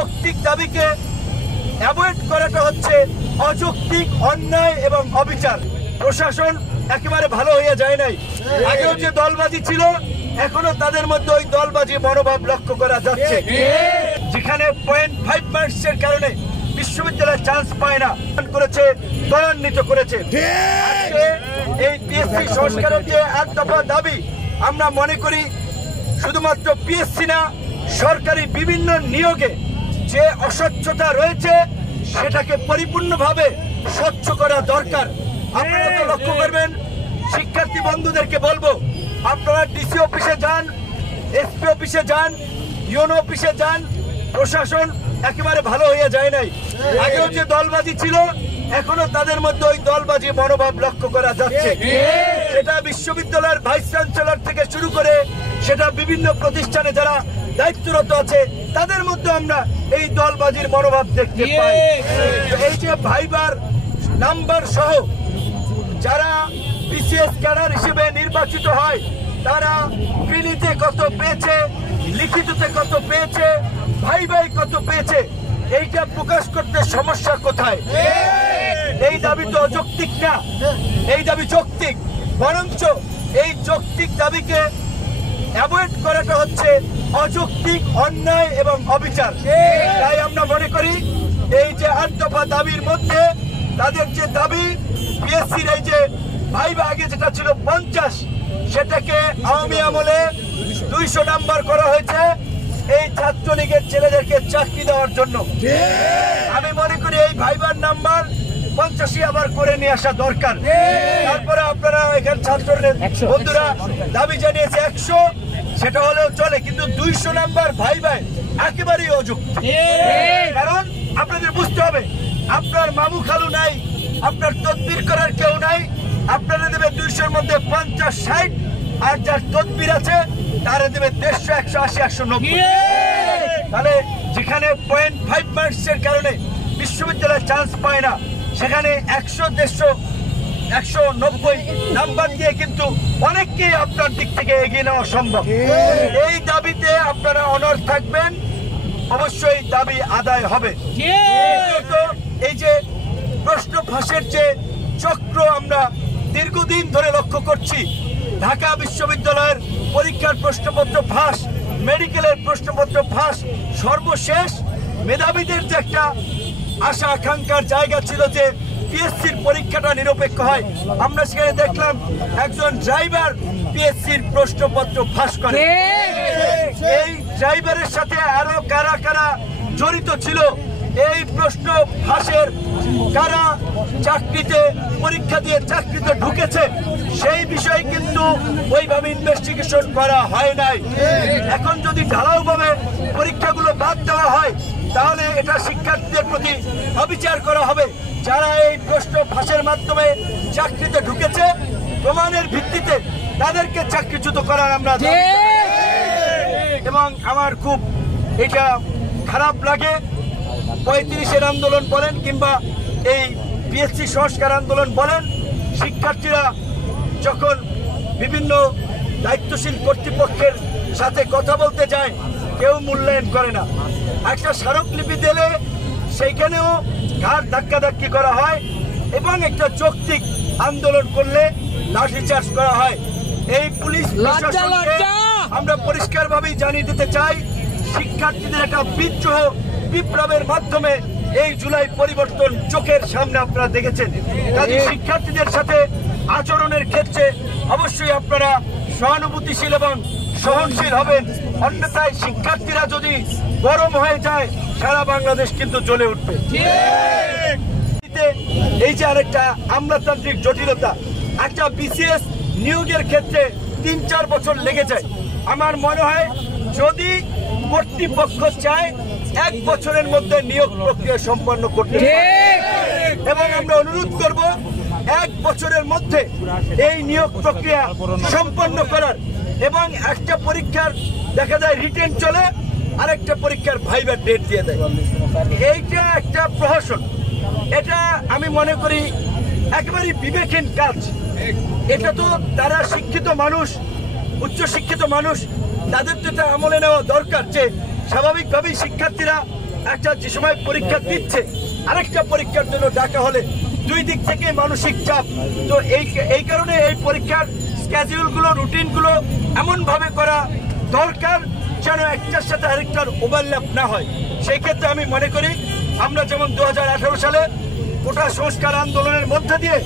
যৌক্তিক দাবিকে অ্যাভয়েড করাটা হচ্ছে অযৌক্তিক, অন্যায় এবং অবিচার। প্রশাসন একেবারে ভালো হয়ে যায় নাই। আগেও যে দলবাজি ছিল, এখনো তাদের মধ্যে ওই দলবাজি মনোভাব লক্ষ্য করা যাচ্ছে। যেখানে 0.5% কারণে বিশ্ববিদ্যালয় চান্স পায় না, করেছে, ত্বরান্বিত করেছে। আজকে এই পিএসসি সংস্কারের যে 8 দফা দাবি, আমরা মনে করি শুধুমাত্র পিএসসি না, সরকারি বিভিন্ন নিয়োগে যে অস্বচ্ছতা রয়েছে সেটাকে পরিপূর্ণভাবে স্বচ্ছ করা দরকার। আপনারা তো লক্ষ্য করবেন, শিক্ষার্থী বন্ধুদেরকে বলবো, আপনারা ডিসি অফিসে যান, এসপি অফিসে যান, ইউনো অফিসে যান। প্রশাসন একেবারে ভালো হয়ে যায় নাই। আগেও যে দলবাজি ছিল, এখনো তাদের মধ্যে ওই দলবাজি মনোভাব লক্ষ্য করা যাচ্ছে। সেটা বিশ্ববিদ্যালয়ের ভাইস চ্যান্সেলর থেকে শুরু করে সেটা বিভিন্ন প্রতিষ্ঠানে যারা দায়িত্বরত আছে তাদের মধ্যে আমরা এই দলবাজির মনোভাব দেখতে পাই। এই যে ভাইবার নাম্বার সহ যারা বিসিএস ক্যাডার হিসেবে নির্বাচিত হয়, তারা প্রিলিতে কত পেয়েছে, লিখিততে কত পেয়েছে, ভাইবাই কত পেয়েছে, এইটা প্রকাশ করতে সমস্যা কোথায়? এই দাবি তো অযৌক্তিক না, এই দাবি যৌক্তিক। বরঞ্চ এই যৌক্তিক দাবিকে অ্যাভয়েড করাটা হচ্ছে অযৌক্তিক, অন্যায় এবং অবিচার। তাই আমরা মনে করি এই যে 8 দফা দাবির মধ্যে তাদের যে দাবি, পিএসসির এই যে ভাইবা আগে যেটা ছিল 50, সেটাকে আওয়ামী আমলে 200 নাম্বার করা হয়েছে এই ছাত্রলীগের ছেলেদেরকে চাকরি দেওয়ার জন্য। আমি মনে করি এই ভাইবার নাম্বার 85 আবার করে নিয়ে আসা দরকার। তারপরে আপনারা এখানে ছাত্রদের বন্ধুরা দাবি জানিয়েছে 100, সেটা হলেও চলে, কিন্তু 200 নাম্বার ভাইবাই একেবারেই অযৌক্তিক। কারণ আপনাদের বুঝতে হবে, আপনার মামু খালু নাই, আপনার তদবির করার কেউ নাই। আপনারা দেবে 200-র মধ্যে 50, 60, আর যার তদবির আছে তারা দেবে 150, 180, 190। তাহলে যেখানে 0.5% কারণে বিশ্ববিদ্যালয় চান্স পায় না, সেখানে 100, 150, 190 নাম্বার দিয়ে কিন্তু অনেককেই আপনার দিক থেকে এগিয়ে নেওয়া সম্ভব। এই দাবিতে আপনারা অনড় থাকবেন, অবশ্যই দাবি আদায় হবে। এই যে প্রশ্ন ফাঁসের যে চক্র আমরা দীর্ঘদিন ধরে লক্ষ্য করছি, ঢাকা বিশ্ববিদ্যালয়ের পরীক্ষার প্রশ্নপত্র ফাঁস, মেডিকেলের প্রশ্নপত্র ফাঁস, সর্বশেষ মেধাবীদের যে একটা আশা আকাঙ্ক্ষার জায়গা ছিল যে পিএসসির পরীক্ষাটা নিরপেক্ষ হয়, আমরা সেখানে দেখলাম একজন ড্রাইভার পিএসসির প্রশ্নপত্র ফাঁস করে। এই ড্রাইভারের সাথে আরো কারা কারা জড়িত ছিল, এই প্রশ্ন ফাঁসের কারা চাকরিতে পরীক্ষা দিয়ে চাকরিতে ঢুকেছে, সেই বিষয়ে কিন্তু ওইভাবে ইনভেস্টিগেশন করা হয় নাই। এখন যদি ঢালাওভাবে পরীক্ষাগুলো বাদ দেওয়া হয়, তাহলে এটা শিক্ষার্থীদের প্রতি অবিচার করা হবে। যারা এই প্রশ্ন ফাঁসের মাধ্যমে চাকরিতে ঢুকেছে, প্রমাণের ভিত্তিতে তাদেরকে চাকরিচ্যুত করার আমরা। এবং আমার খুব এটা খারাপ লাগে, 35-এর আন্দোলন বলেন কিংবা এই পিএসসি সংস্কার আন্দোলন বলেন, শিক্ষার্থীরা যখন বিভিন্ন দায়িত্বশীল কর্তৃপক্ষের সাথে কথা বলতে যায়, কেউ মূল্যায়ন করে না। একটা স্মারকলিপি দিলে সেইখানেও ঘাড় ধাক্কাধাক্কি করা হয় এবং একটা যৌক্তিক আন্দোলন করলে লাঠিচার্জ করা হয়। এই পুলিশ প্রশাসনকে আমরা পরিষ্কারভাবেই জানিয়ে দিতে চাই, শিক্ষার্থীদের একটা বিদ্রোহ বিপ্লবের মাধ্যমে এই জুলাই পরিবর্তন চোখের সামনে আপনারা দেখেছেন। কাজে শিক্ষার্থীদের সাথে আচরণের ক্ষেত্রে অবশ্যই আপনারা সহানুভূতিশীল এবং সহনশীল হবেন, অন্যথায় শিক্ষার্থীরা যদি গরম হয়ে যায় সারা বাংলাদেশ কিন্তু জ্বলে উঠবে। এই যে আরেকটা আমলাতান্ত্রিক জটিলতা, একটা বিসিএস নিয়োগের ক্ষেত্রে 3-4 বছর লেগে যায়। আমার মনে হয় যদি কর্তৃপক্ষ চায় 1 বছরের মধ্যে নিয়োগ প্রক্রিয়া সম্পন্ন করতে, এবং আমরা অনুরোধ করব 1 বছরের মধ্যে এই নিয়োগ প্রক্রিয়া সম্পন্ন করার। এবং একটা পরীক্ষার দেখা যায় রিটেন চলে, আরেকটা পরীক্ষার ভাইবার ডেট দিয়ে দেয়। এইটা একটা প্রহসন, এটা আমি মনে করি একেবারেই বিবেকহীন কাজ। এটা তো তারা শিক্ষিত মানুষ, উচ্চশিক্ষিত মানুষ, তাদের তো এটা আমলে নেওয়া দরকার যে স্বাভাবিকভাবেই শিক্ষার্থীরা একটা যে সময় পরীক্ষা দিচ্ছে আরেকটা পরীক্ষার জন্য ডাকা হলে দুই দিক থেকে মানসিক চাপ। তো এই কারণে এই পরীক্ষার স্কেডিউলগুলো রুটিনগুলো এমনভাবে করা দরকার যেন একটার সাথে আরেকটার ওভারল্যাপ না হয়। সেই ক্ষেত্রে আমি মনে করি আমরা যেমন 2018 সালে কোটা সংস্কার আন্দোলনের মধ্যে দিয়ে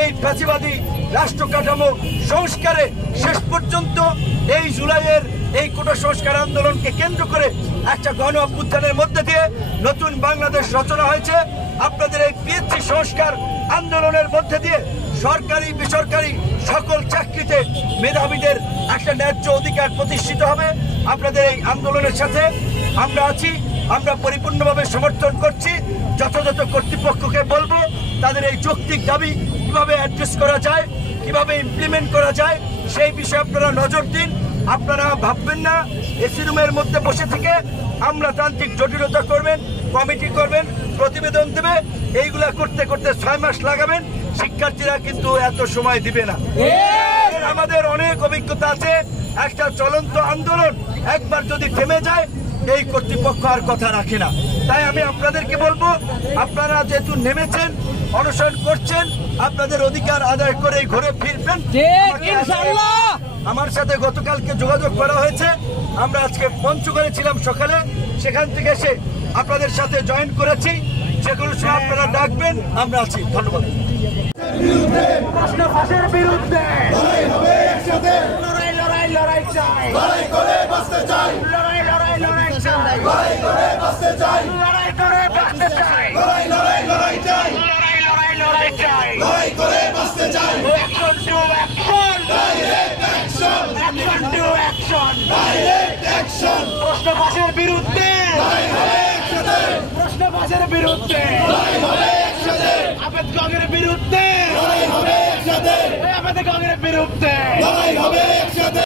এই ফ্যাসিবাদী রাষ্ট্র কাঠামো সংস্কারে শেষ পর্যন্ত এই জুলাইয়ের এই কোটা সংস্কার আন্দোলনকে কেন্দ্র করে একটা গণ অভ্যুত্থানের মধ্যে দিয়ে নতুন বাংলাদেশ রচনা হয়েছে। আপনাদের এই পিএসসি সংস্কার আন্দোলনের মধ্যে দিয়ে সরকারি বেসরকারি সকল চাকরিতে মেধাবীদের একটা ন্যায্য অধিকার প্রতিষ্ঠিত হবে। আপনাদের এই আন্দোলনের সাথে আমরা আছি, আমরা পরিপূর্ণভাবে সমর্থন করছি। যথাযথ কর্তৃপক্ষকে বলবো তাদের এই যৌক্তিক দাবি কিভাবে অ্যাড্রেস করা যায়, কিভাবে ইমপ্লিমেন্ট করা যায় সেই বিষয়ে আপনারা নজর দিন। আপনারা ভাববেন না এসি রুমের মধ্যে বসে থেকে আমলাতান্ত্রিক জটিলতা করবেন, কমিটি করবেন, প্রতিবেদন দেবে, এইগুলা করতে করতে 6 মাস লাগাবেন। শিক্ষার্থীরা কিন্তু এত সময় দিবে না। আমাদের অনেক অভিজ্ঞতা আছে। একটা চলন্ত আন্দোলন একবার যদি থেমে যায় এই কর্তৃপক্ষ আর কথা রাখে না। তাই আমি আপনাদেরকে বলবো আপনারা যেহেতু নেমেছেন, অনশন করছেন, আপনাদের অধিকার আদায় করে ঘরে ফিরবেন। আমার সাথে গতকালকে যোগাযোগ করা হয়েছে, আমরা আজকে পঞ্চগড়ে ছিলাম সকালে, সেখান থেকে এসে আপনাদের সাথে জয়েন করেছি। যে কোনো সময় আপনারা ডাকবেন, আমরা আছি। ধন্যবাদ। প্রশ্ন ফাঁসের বিরুদ্ধে লড়াই হবে একসাথে, লড়াই লড়াই লড়াই চাই, লড়াই করে বাঁচতে চাই, লড়াই লড়াই লড়াই চাই, লড়াই করে বাঁচতে চাই, লড়াই করে বাঁচতে চাই, লড়াই লড়াই লড়াই চাই, লড়াই লড়াই লড়াই চাই, লড়াই করে বাঁচতে চাই। Action to action, direct action, action to action, direct action. প্রশ্ন ফাঁসের বিরুদ্ধে লড়াই হবে একসাথে, প্রশ্ন ফাঁসের বিরুদ্ধে লড়াই হবে একসাথে, আবেদনের বিরুদ্ধে লড়াই হবে একসাথে, আবেদনের বিরুদ্ধে লড়াই হবে একসাথে।